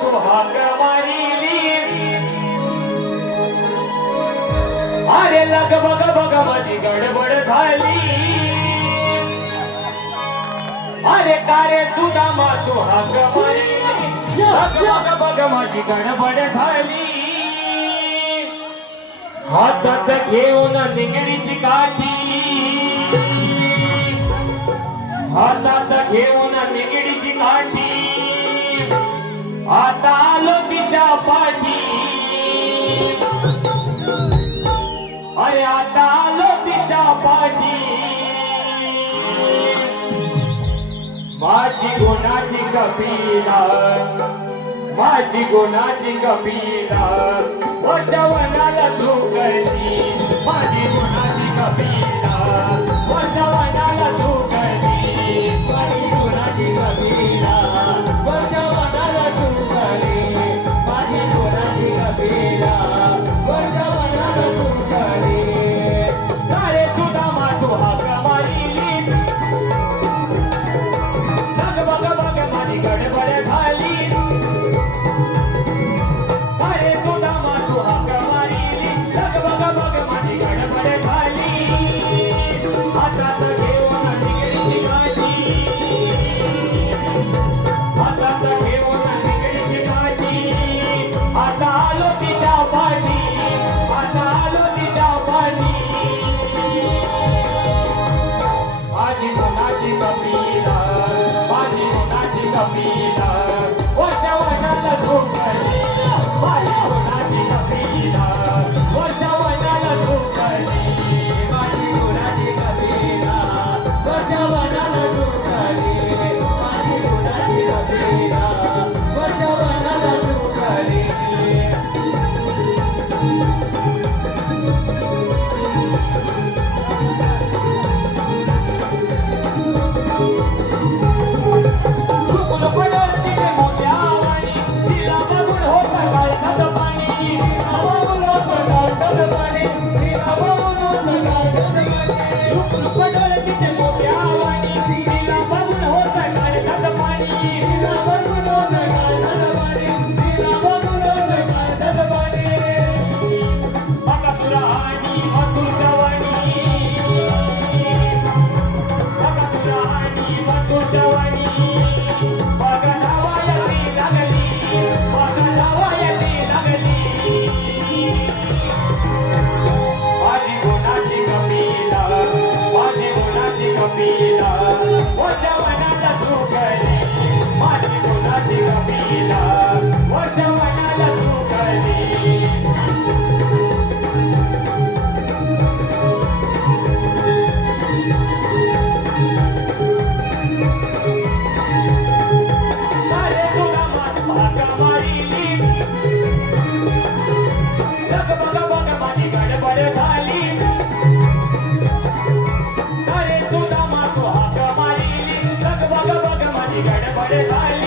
तू हाक मारिली अरे लग बग बग माझी गडबड झाली अरे कारे सुदामा तू हाक मारिली लग बग बग माझी गडबड झाली हातात घेऊन निगडीची काठी हातात घेऊन निगडीची काठी आता आलो तिच्या पाठी अरे आता आलो तिच्या पाठी माझी गुणाची कपिला माझी गुणाची कपिला वचवनाला झुकली माझी गुणाची कपिला वचवनाला झुकली माझी गुणाची कपिला वचवनाला झुकली माझी गुणाची कपिला वचवनाला झुकली अरे सुदामा तू हाक मारिली लग बग बग माझी गडबड झाली गडबड झाली